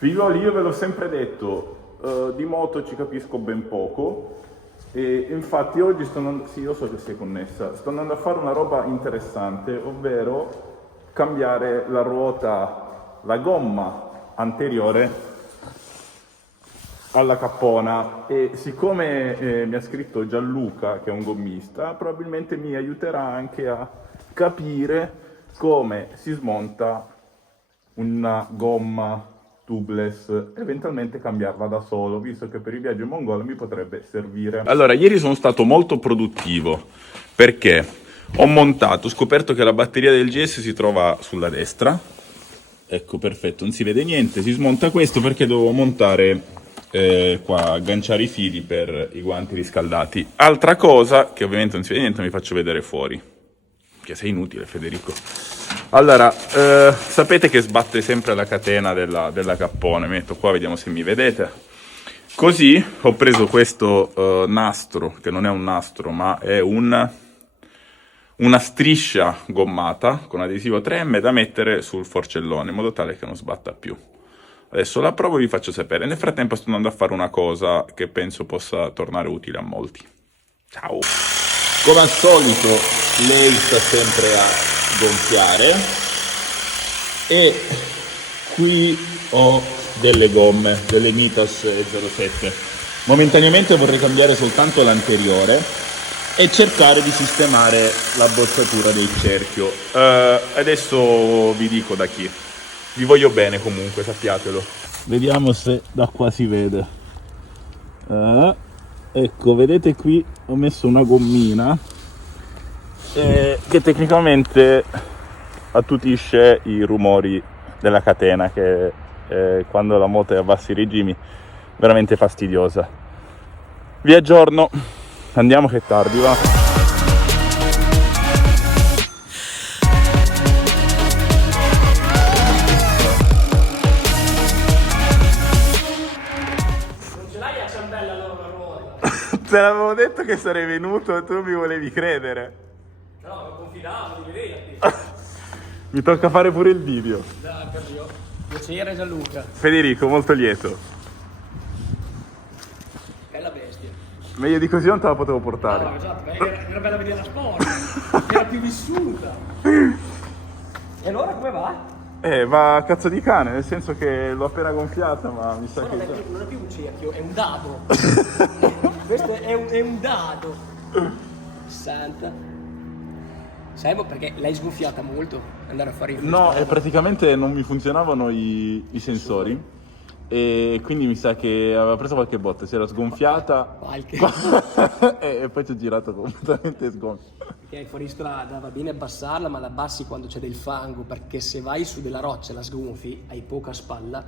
Figlioli, io ve l'ho sempre detto, di moto ci capisco ben poco e infatti oggi sto andando, sì, io so che sei connessa, sto andando a fare una roba interessante, ovvero cambiare la ruota, la gomma anteriore alla cappona e siccome mi ha scritto Gianluca, che è un gommista, probabilmente mi aiuterà anche a capire come si smonta una gomma tubeless, eventualmente cambiarla da solo, visto che per il viaggio in Mongolia mi potrebbe servire. Allora, ieri sono stato molto produttivo perché ho scoperto che la batteria del GS si trova sulla destra. Ecco, perfetto, non si vede niente, si smonta questo perché devo montare qua, agganciare i fili per i guanti riscaldati. Altra cosa, che ovviamente non si vede niente, mi faccio vedere fuori. Che sei inutile, Federico. Allora, sapete che sbatte sempre la catena della cappone, mi metto qua, vediamo se mi vedete. Così ho preso questo nastro, che non è un nastro, ma è una striscia gommata con adesivo 3M da mettere sul forcellone, in modo tale che non sbatta più. Adesso la provo e vi faccio sapere. Nel frattempo sto andando a fare una cosa che penso possa tornare utile a molti. Ciao! Come al solito lei sta sempre a gonfiare e qui ho delle gomme, delle Mitas 07. Momentaneamente vorrei cambiare soltanto l'anteriore e cercare di sistemare la bocciatura del cerchio. Adesso vi dico da chi. Vi voglio bene comunque, sappiatelo. Vediamo se da qua si vede. Ecco, vedete qui ho messo una gommina che tecnicamente attutisce i rumori della catena, che quando la moto è a bassi regimi veramente fastidiosa. Vi aggiorno, andiamo che è tardi, va? Te l'avevo detto che sarei venuto e tu mi volevi credere. No, non confidavo di vederti. Mi tocca fare pure il video. Dai, per Dio. Piacere Gianluca. Federico, molto lieto. Bella bestia. Meglio di così non te la potevo portare. No, esatto, era bella vedere la sport. Era più vissuta. E allora come va? Va a cazzo di cane, nel senso che l'ho appena gonfiata, ma mi sa Ma che... non è più un cerchio, è un dado. Questo è un dado. Santa. Sai perché l'hai sgonfiata molto? Andare a fare in No, praticamente non mi funzionavano i sensori e quindi mi sa che aveva preso qualche botta, si era sgonfiata Qualche. e poi ci ho girato completamente sgonfio. Perché fuori strada va bene abbassarla, ma la abbassi quando c'è del fango, perché se vai su della roccia e la sgonfi, hai poca spalla,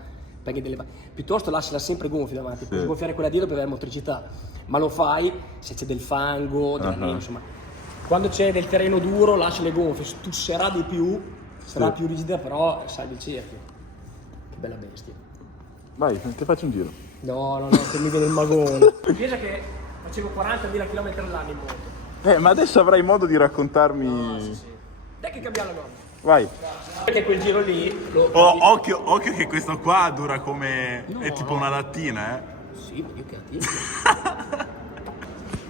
piuttosto lasciala sempre gonfia davanti, puoi sgonfiare quella dietro per avere motricità, ma lo fai se c'è del fango, della neve, insomma. Quando c'è del terreno duro lascia le gonfie, stusserà di più, sarà più rigida, però salvi il cerchio. Che bella bestia. Vai, ti faccio un giro. No, che mi viene il magone. Pensa che facevo 40.000 km all'anno in moto. Ma adesso avrai modo di raccontarmi... No, sì. Dai che cambiamo la gomma. Vai. Perché quel giro lì... Occhio che questo qua dura come... No, è tipo una lattina, Sì, ma io che attivo.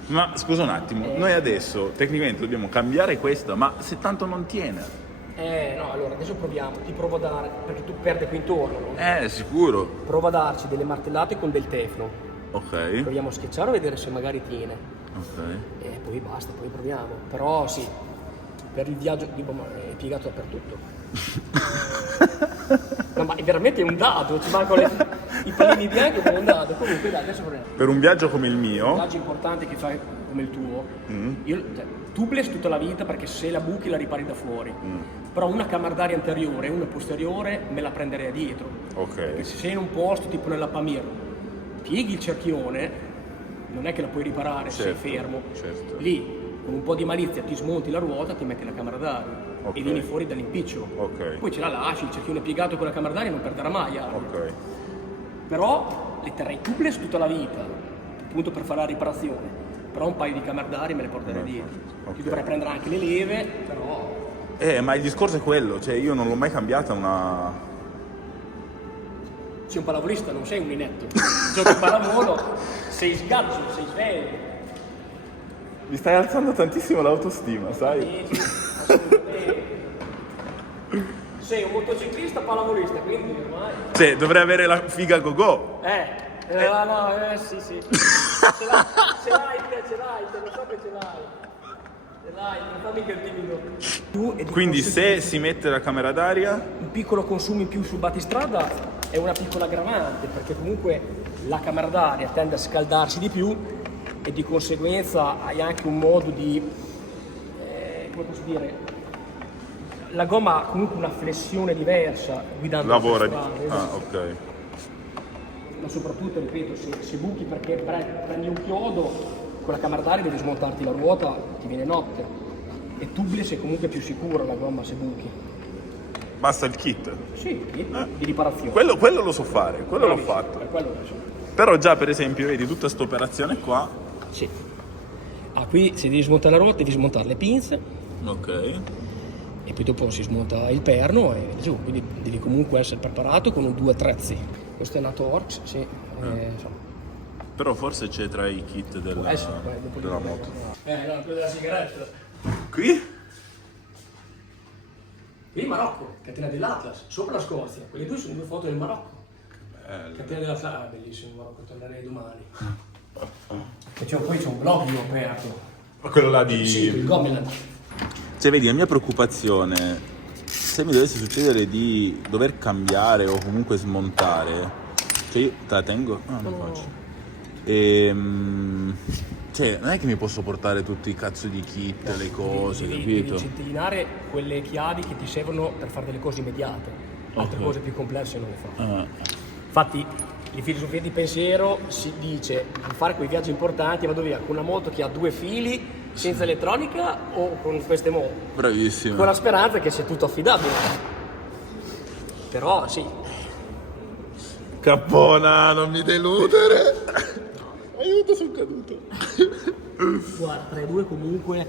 Ma scusa un attimo, noi adesso tecnicamente dobbiamo cambiare questa, ma se tanto non tiene... No, allora adesso proviamo, ti provo a dare, perché tu perdi qui intorno, no? Sicuro. Prova a darci delle martellate con del teflon. Ok. Proviamo a schiacciare a vedere se magari tiene. Ok. E poi basta, poi proviamo. Però sì, per il viaggio è piegato dappertutto. No, ma veramente è un dado, ci mancano i pallini bianchi come un dado. Comunque dai, adesso proviamo. Per un viaggio come il Un mio... viaggio importante che fai come il tuo, tubeless tutta la vita perché se la buchi la ripari da fuori. Però una camera d'aria anteriore e una posteriore me la prenderei a dietro. Ok. Perché se sei in un posto tipo nella Pamir, pieghi il cerchione, non è che la puoi riparare se sei fermo. Certo. Lì, con un po' di malizia, ti smonti la ruota, ti metti la camera d'aria e vieni fuori dall'impiccio. Ok. Poi ce la lasci, il cerchione piegato con la camera d'aria non perderà mai aria. Ok. Però le terrei tubeless tutta la vita, appunto per fare la riparazione. Però un paio di camere d'aria me le porterei dietro. Ti dovrei prendere anche le leve, però... Ma il discorso è quello, cioè io non l'ho mai cambiata una... sei un pallavolista, non sei un inetto. Giochi a pallavolo, sei sgazzo, sei sveglio. Mi stai alzando tantissimo l'autostima, sai? Assolutamente. Sei un motociclista pallavolista, quindi ormai... Cioè, dovrei avere la figa go-go. Sì. Ce l'hai, te lo so che ce l'hai, non fa mica il timido. Quindi se si mette la camera d'aria... Un piccolo consumo in più sul battistrada è una piccola aggravante, perché comunque la camera d'aria tende a scaldarsi di più e di conseguenza hai anche un modo di, come posso dire, la gomma ha comunque una flessione diversa guidando Lavora la di... strada, Ah, ok. ma soprattutto, ripeto, se buchi perché prendi un chiodo, con la camera d'aria devi smontarti la ruota, ti viene notte. E tubeless è comunque più sicuro la gomma se buchi. Basta il kit. Sì, di riparazione. Quello lo so fare, quello l'ho Bravissimo, fatto. per quello lo so. Però già, per esempio, vedi tutta questa operazione qua. Sì. Qui se devi smontare la ruota devi smontare le pinze Ok. e poi dopo si smonta il perno e giù, quindi devi comunque essere preparato con 2 attrezzi. Questo è una Torx, sì. Insomma. Però forse c'è tra i kit della moto. No, quello della sigaretta. Qui? Qui Marocco, catena dell'Atlas, sopra la Scozia. Quelle due sono 2 foto del Marocco. Bello. Catena dell'Atlas, bellissimo il Marocco, tornerei domani. E poi c'è un blog io aperto. Ma quello là Sì, il Gomeland. Cioè, vedi, la mia preoccupazione, se mi dovesse succedere di dover cambiare o comunque smontare, cioè io te la tengo? Ah, non faccio. Cioè, non è che mi posso portare tutti i cazzo di kit, le cose, Devi capito? centellinare quelle chiavi che ti servono per fare delle cose immediate. Altre Ok. cose più complesse non le fa. Ah, Infatti, in filosofia di pensiero si dice di fare quei viaggi importanti vado via con una moto che ha 2 fili, senza elettronica o con queste moto. bravissimo. Con la speranza che sia tutto affidabile. Però sì, Cappona, non mi deludere! Aiuto, sono caduto. guarda, tra i due comunque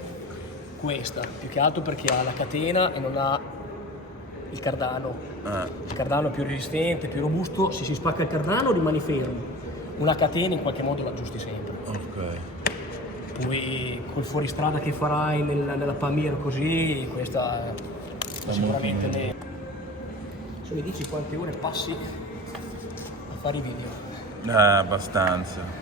questa, più che altro perché ha la catena e non ha il cardano. Il cardano è più resistente, più robusto, se si spacca il cardano rimani fermo. Una catena in qualche modo l'aggiusti sempre. Ok. Poi col fuoristrada che farai nella Pamir così, questa è sicuramente ne... Se mi dici quante ore passi a fare i video? Abbastanza.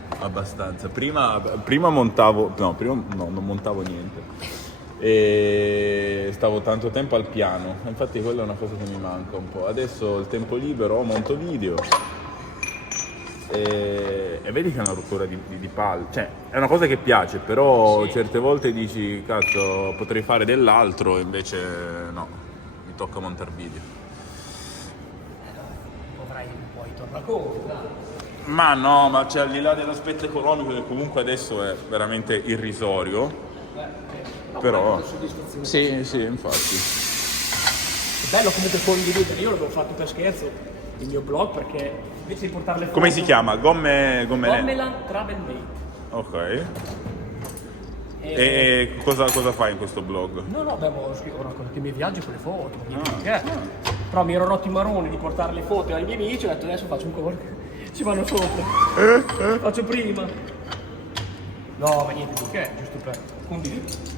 Prima montavo, prima non montavo niente. E stavo tanto tempo al piano, infatti quella è una cosa che mi manca un po'. Adesso il tempo libero monto video e vedi che è una rottura di palle, cioè è una cosa che piace, però Sì. certe volte dici cazzo potrei fare dell'altro e invece no, mi tocca montare video. Avrai un po' i tornaconti, dai. Ma no, ma cioè, al di là dell'aspetto economico che comunque adesso è veramente irrisorio, No, però... ma soddisfazione. Sì, infatti. È bello comunque condividere, io l'avevo fatto per scherzo il mio blog perché invece di portare le foto... Come si chiama? Gomme... Gomeland Travel Mate. Ok. E cosa fai in questo blog? No, abbiamo scritto i miei viaggi con le foto, perché? Però mi ero rotto i maroni di portare le foto ai miei amici, ho detto adesso faccio un corso, ci vanno sopra, faccio prima. No, ma niente di che, giusto per condividere.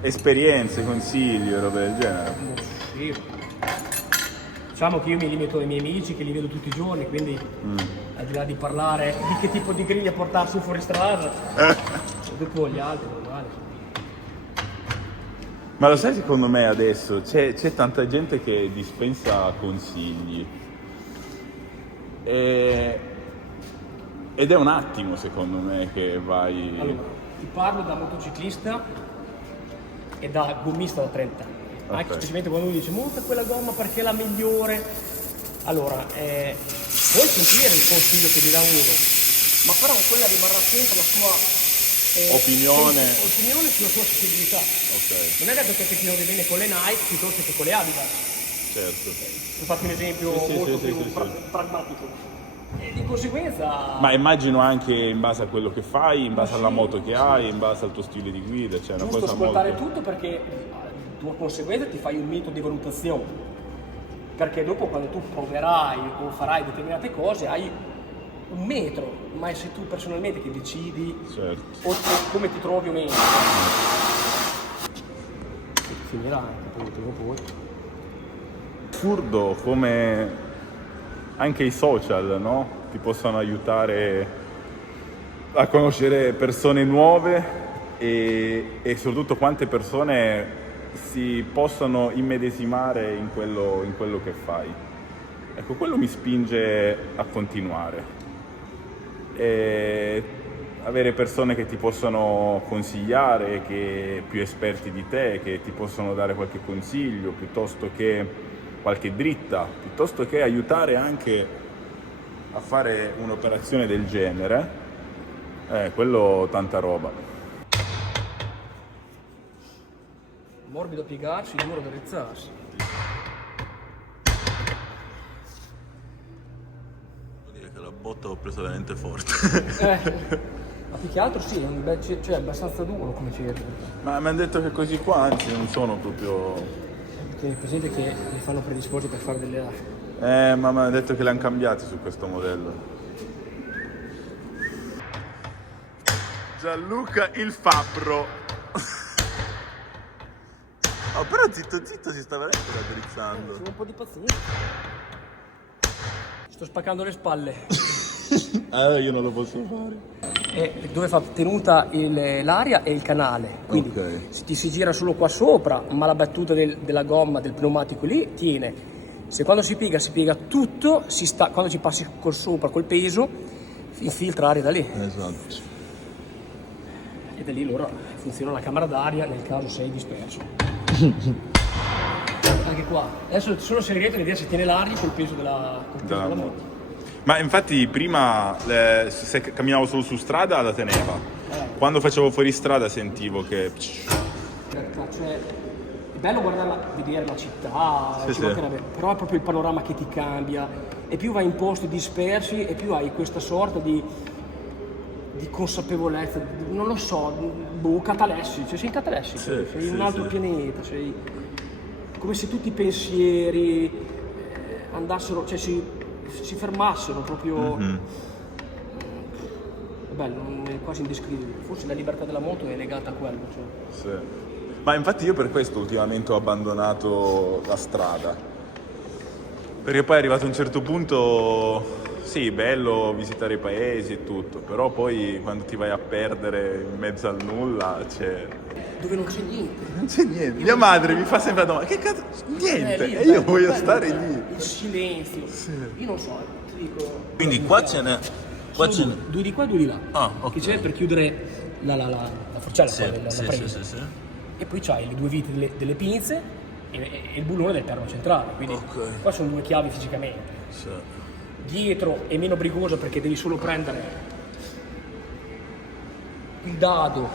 Esperienze, consigli, robe del genere. Sì. Diciamo che io mi limito ai miei amici che li vedo tutti i giorni, quindi al di là di parlare di che tipo di griglia portarsi fuori strada, dopo gli altri normale. Ma lo sai, secondo me adesso c'è tanta gente che dispensa consigli. Ed è un attimo, secondo me, che vai... Allora, ti parlo da motociclista e da gommista da 30 anni. Anche specialmente quando uno dice monta quella gomma perché è la migliore. Allora, puoi sentire il consiglio che ti dà uno, ma però quella rimarrà sempre la sua Opinione sulla sua sensibilità. Ok, Non è detto che ti trovi bene con le Nike piuttosto che con le Adidas. certo. Per farti un esempio molto più pragmatico. E di conseguenza... Ma immagino anche in base a quello che fai, in base alla moto che hai, in base al tuo stile di guida, cioè è una giusto cosa ascoltare molto... tutto perché tua conseguenza ti fai un mito di valutazione. perché dopo quando tu proverai o farai determinate cose hai un metro, ma sei tu personalmente che decidi Certo. o come ti trovi o meno. Finirà anche prima o poi. Assurdo come anche i social, no? Ti possano aiutare a conoscere persone nuove e soprattutto quante persone si possano immedesimare in quello che fai. Ecco, quello mi spinge a continuare. E avere persone che ti possono consigliare, che più esperti di te, che ti possono dare qualche consiglio, piuttosto che qualche dritta, piuttosto che aiutare anche a fare un'operazione del genere, quello tanta roba. Morbido a piegarsi, duro da rizzarsi. Devo dire che la botta l'ho presa veramente forte. Ma più che altro sì, è un bel, cioè è abbastanza duro come cerchio. Ma mi hanno detto che così qua, anzi, non sono proprio... Tieni presente che li fanno predisposti per fare delle arti. Ma mi hanno detto che li hanno cambiati su questo modello. Gianluca il fabbro. Oh, però zitto zitto si sta veramente raddrizzando. C'è un po' di pazienza. Sto spaccando le spalle. Io non lo posso fare. Dove fa tenuta l'aria e il canale. Quindi Ok. ti si gira solo qua sopra, ma la battuta della gomma del pneumatico lì tiene. Se quando si piega tutto, quando ci passi col sopra, col peso, infiltra aria da lì. Esatto. E da lì allora funziona la camera d'aria nel caso sei disperso. Anche qua. Adesso solo segreto l'idea se tiene l'aria col peso della moto. Ma infatti prima se camminavo solo su strada la teneva. Quando facevo fuori strada sentivo che... Cioè, è bello guardarla, vedere la città, Sì, ci sì. mancherebbe, però è proprio il panorama che ti cambia e più vai in posti dispersi e più hai questa sorta di consapevolezza, non lo so, catalessi, cioè sei in catalessi, Sì, sei sì, in un altro sì. pianeta, sei come se tutti i pensieri andassero, cioè si fermassero proprio. È bello, è quasi indescrivibile. Forse la libertà della moto è legata a quello. Cioè. Sì. Ma infatti io per questo ultimamente ho abbandonato la strada. Perché poi è arrivato a un certo punto, sì, bello visitare i paesi e tutto, però poi quando ti vai a perdere in mezzo al nulla c'è... Dove non c'è niente. Non c'è niente. Mia madre mi fa sempre la domanda, che cazzo? Niente, Lì è e io bello, voglio bello, stare bello. lì. Il silenzio. Io non so, ti dico. Quindi qua ce n'è. Qua ce n'è. Due di qua e due di là. Ah, ok. Che c'è per chiudere la forcella, Sì, la sì, presa. sì. E poi c'hai le due viti delle pinze e il bullone del perno centrale. Quindi Ok. qua sono due chiavi fisicamente. Sì. Dietro è meno brigosa perché devi solo prendere il dado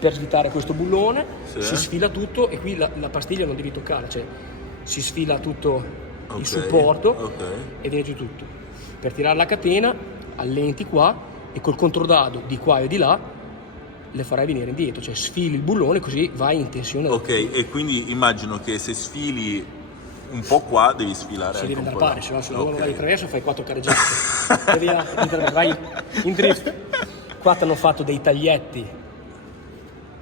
per svitare questo bullone, Sì. si sfila tutto e qui la pastiglia non devi toccare, cioè si sfila tutto Ok, il supporto ok. e viene giù tutto. Per tirare la catena allenti qua e col controdado di qua e di là le farai venire indietro, cioè sfili il bullone così vai in tensione. Ok, e quindi immagino che se sfili un po' qua devi sfilare Si anche deve un andare po' pari, là. se no vai di Ok. traverso fai 4 careggiate. E via, vai in drift. Qua ti hanno fatto dei taglietti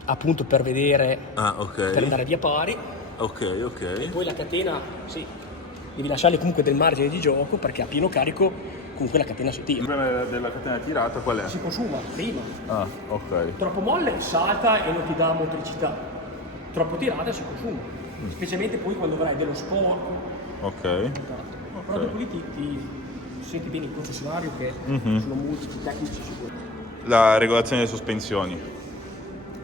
appunto per vedere, Ah, ok. per andare via pari. Ok. Poi la catena, sì, devi lasciarle comunque del margine di gioco perché a pieno carico comunque la catena si Il tira. problema della catena tirata qual è? Si consuma prima. Ah, ok. Troppo molle salta e non ti dà motricità. Troppo tirata si consuma. Specialmente poi quando avrai dello sporco. Ok. Però dopo lì ti senti bene il concessionario che sono molti tecnici su quello. La regolazione delle sospensioni.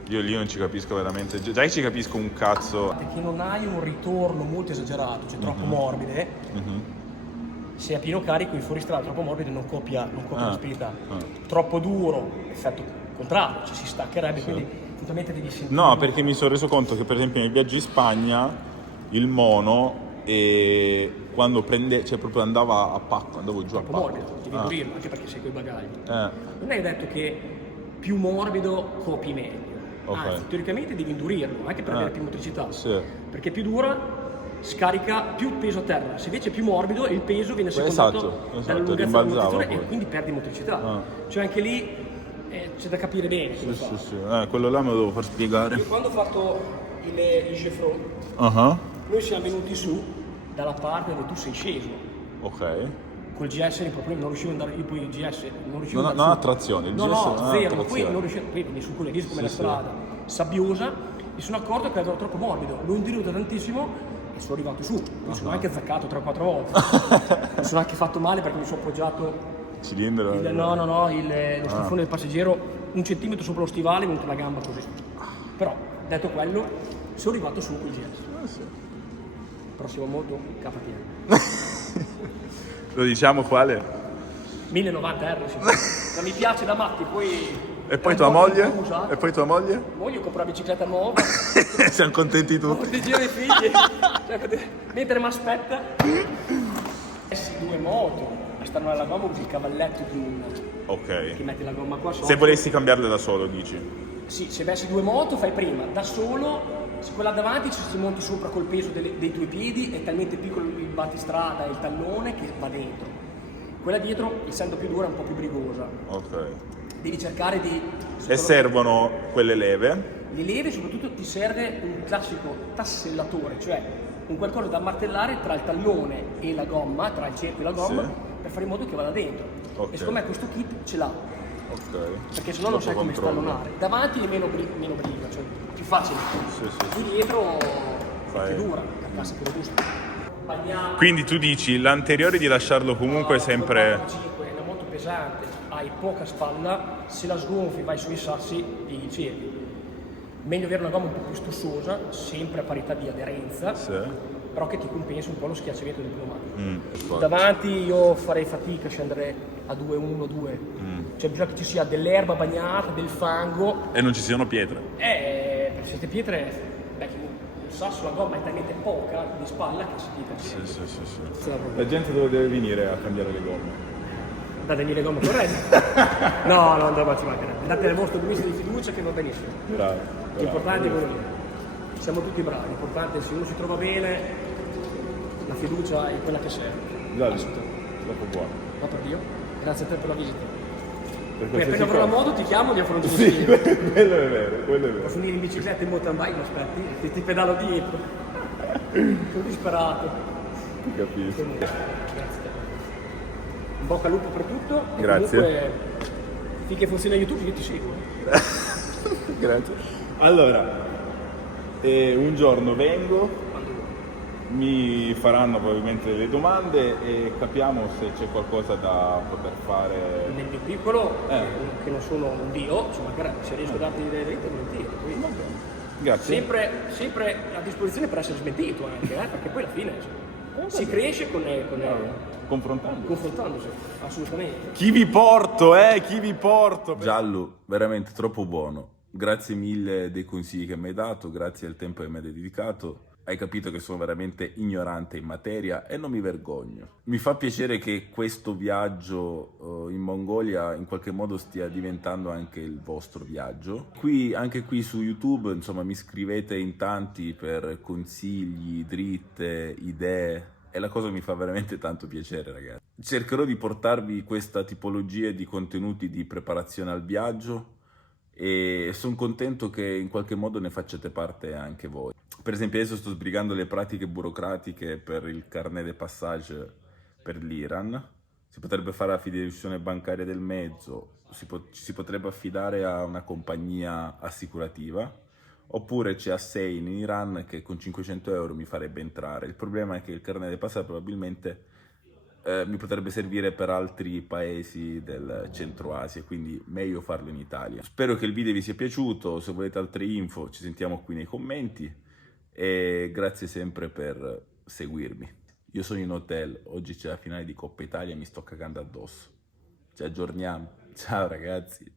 Io lì non ci capisco veramente. Già che ci capisco un cazzo. Perché non hai un ritorno molto esagerato, cioè troppo morbide. Se a pieno carico il fuoristrada troppo morbido non copia la spinta. Troppo duro, effetto contrario, cioè si staccherebbe, quindi totalmente devi sentire. No, perché mi sono reso conto che per esempio nei viaggi in Spagna il mono quando prende, cioè proprio andava a pacco, andavo giù a Troppo pacco. morbido, devi indurirlo, anche perché sei coi bagagli. Eh, Non è detto che più morbido copi meglio. Ok. Anzi, teoricamente devi indurirlo, anche per avere più motricità. sì. Perché più dura scarica più peso a terra, se invece è più morbido il peso viene secondato dalla lunghezza dell'ammortizzatore e quindi perdi motricità. Cioè anche lì c'è da capire bene come fa. Sì. Quello là me lo devo far spiegare. Io quando ho fatto il Geffron, noi siamo venuti su dalla parte dove tu sei sceso. Ok. Col GS nei problemi, non riuscivo ad andare, io poi il GS non riuscivo ad andare Non su. ha trazione, il No, GS non ha zero, ma poi trazione. non riuscivo, poi veni su quelle lì come la strada sabbiosa, mi sono accorto che era troppo morbido, l'ho indiruto tantissimo e sono arrivato su, mi sono anche zaccato 3 o 4 volte, mi sono anche fatto male perché mi sono appoggiato Cilindro? lo schifone del passeggero 1 centimetro sopra lo stivale e mi è venuta la gamba così. Però, detto quello, sono arrivato su col GS. Prossimo moto, KTM. Lo diciamo quale? 1090 R, sì. Ma mi piace da matti, poi... E poi tua moglie? E poi tua moglie? Moglie compra la bicicletta nuova, Siamo contenti tutti. proteggevo i figli, mentre mi aspetta. Due moto, stanno alla gomma usi il cavalletto che Ok. metti la gomma qua sotto. Se volessi cambiarle da solo, dici? Sì, se avessi 2 moto fai prima, da solo, se quella davanti ci si monti sopra col peso dei tuoi piedi, è talmente piccolo il battistrada e il tallone che va dentro. Quella dietro, essendo più dura, è un po' più brigosa. Ok. Devi cercare di... E servono quelle leve? Le leve, soprattutto ti serve un classico tassellatore, cioè un qualcosa da martellare tra il tallone e la gomma, tra il cerchio e la gomma, Sì. per fare in modo che vada dentro. Ok. E secondo me questo kit ce l'ha, Ok. perché sennò non sai come stallonare. Davanti è meno briga, cioè più facile. Sì. Qui dietro Fai- è più dura, carcassa più robusta. Bagnato. Quindi tu dici l'anteriore di lasciarlo comunque sempre... 5, è una moto pesante, hai poca spalla, se la sgonfi vai sui sassi pieghi i cerchi. Meglio avere una gomma un po' più stossosa, sempre a parità di aderenza, però che ti compensi un po' lo schiacciamento del pneumatico. Davanti io farei fatica a scendere a 2-1-2, cioè bisogna che ci sia dell'erba bagnata, del fango. E non ci siano pietre. Per 7 pietre, il sasso, la gomma è talmente poca di spalla che si tira. Sì. La gente dove deve venire a cambiare le gomme? Datemi le gomme corrette. No, andrò ci mancherebbe. Date al vostro gommista di fiducia che va benissimo. Bravo. L'importante è quello lì. Siamo tutti bravi, l'importante è se uno si trova bene, la fiducia è quella che serve. Troppo buono. Ma per Dio, grazie a te per la visita. Per Poi qualsiasi appena avrò la cosa. moto ti chiamo e ti affronto Sì, insieme. quello è vero. Posso venire in bicicletta in mountain bike, mi aspetti? Ti pedalo dietro. Sono disperato. Ti capisco. Grazie a te. In bocca al lupo per tutto. E Grazie. comunque, finché funziona YouTube io ti seguo. Grazie. Allora, un giorno vengo, mi faranno probabilmente delle domande e capiamo se c'è qualcosa da poter fare. Nel mio piccolo, che non sono un dio, ci mancherebbe, se riesco a darti delle dritte volentieri. Quindi Grazie. sempre a disposizione per essere smentito anche, perché poi alla fine si cresce confrontandosi, assolutamente. Chi vi porto? Giallo, veramente troppo buono. Grazie mille dei consigli che mi hai dato, grazie al tempo che mi hai dedicato. Hai capito che sono veramente ignorante in materia e non mi vergogno. Mi fa piacere che questo viaggio in Mongolia in qualche modo stia diventando anche il vostro viaggio. Anche qui su YouTube, insomma, mi scrivete in tanti per consigli, dritte, idee. E la cosa mi fa veramente tanto piacere, ragazzi. Cercherò di portarvi questa tipologia di contenuti di preparazione al viaggio e sono contento che in qualche modo ne facciate parte anche voi. Per esempio adesso sto sbrigando le pratiche burocratiche per il carnet de passage per l'Iran. Si potrebbe fare la fideiussione bancaria del mezzo, ci si potrebbe affidare a una compagnia assicurativa, oppure c'è Hussein in Iran che con 500 euro mi farebbe entrare. Il problema è che il carnet de passage probabilmente mi potrebbe servire per altri paesi del centro Asia, quindi meglio farlo in Italia. Spero che il video vi sia piaciuto, se volete altre info ci sentiamo qui nei commenti e grazie sempre per seguirmi. Io sono in hotel, oggi c'è la finale di Coppa Italia e mi sto cagando addosso. Ci aggiorniamo, ciao ragazzi!